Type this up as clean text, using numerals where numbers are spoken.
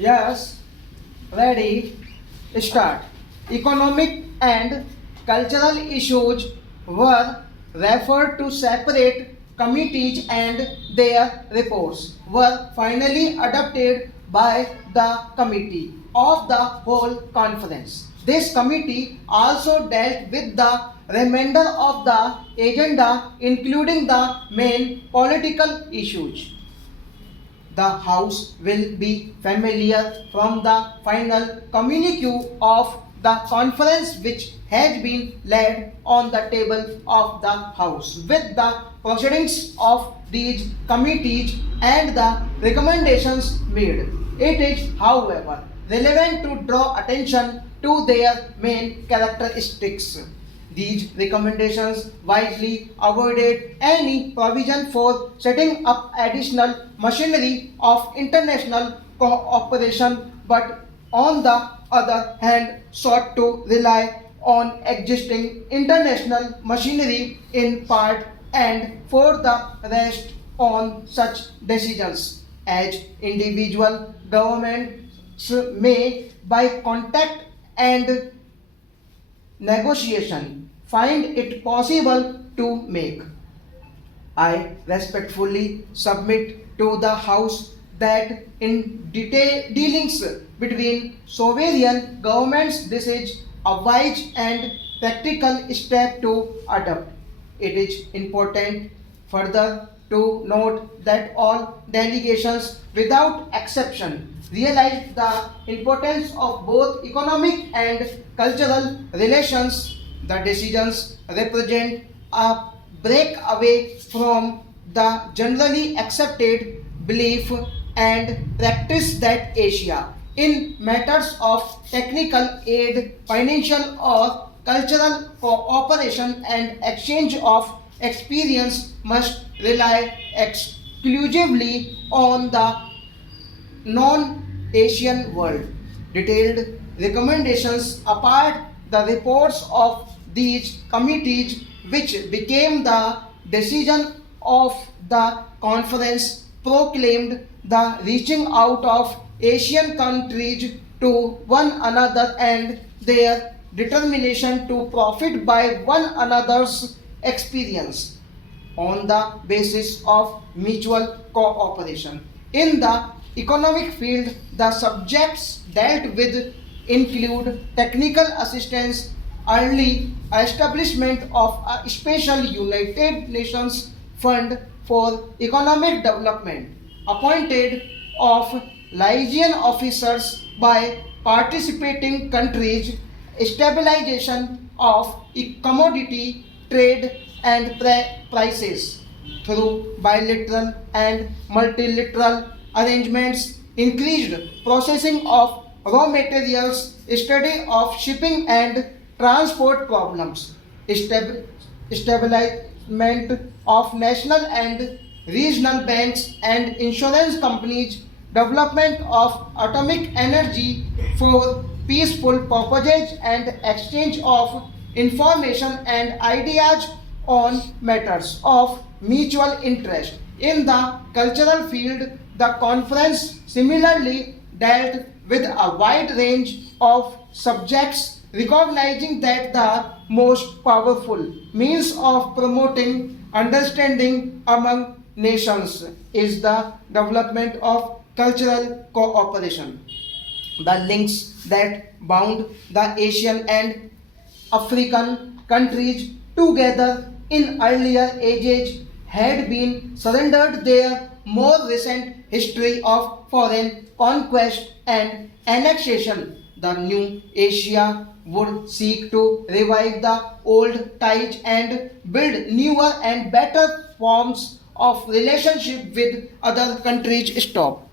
Yes, ready, start. Economic and cultural issues were referred to separate committees and their reports were finally adopted by the committee of the whole conference. This committee also dealt with the remainder of the agenda, including the main political issues. The House will be familiar from the final communique of the conference which has been laid on the table of the House with the proceedings of these committees and the recommendations made. It is, however, relevant to draw attention to their main characteristics. These recommendations wisely avoided any provision for setting up additional machinery of international cooperation, but on the other hand sought to rely on existing international machinery in part and for the rest on such decisions as individual governments may by contact and negotiation find it possible to make. I respectfully submit to the House that in dealings between sovereign governments, this is a wise and practical step to adopt. It is important further to note that all delegations without exception realized the importance of both economic and cultural relations. The decisions represent a break away from the generally accepted belief and practice that Asia, in matters of technical aid, financial or cultural cooperation and exchange of experience, must rely exclusively on the non-Asian world. Detailed recommendations apart, the reports of these committees, which became the decision of the conference, proclaimed the reaching out of Asian countries to one another and their determination to profit by one another's experience on the basis of mutual cooperation. In the economic field, the subjects dealt with include technical assistance, early establishment of a special United Nations Fund for Economic Development, appointed of liaison officers by participating countries, stabilization of commodity trade and prices through bilateral and multilateral arrangements, increased processing of raw materials, study of shipping and transport problems, establishment of national and regional banks and insurance companies, development of atomic energy for peaceful purposes and exchange of information and ideas on matters of mutual interest. In the cultural field, the conference similarly dealt with a wide range of subjects, recognizing that the most powerful means of promoting understanding among nations is the development of cultural cooperation. The links that bound the Asian and African countries together in earlier ages had been surrendered. Their more recent history of foreign conquest and annexation. The new Asia would seek to revive the old ties and build newer and better forms of relationship with other countries. Stop.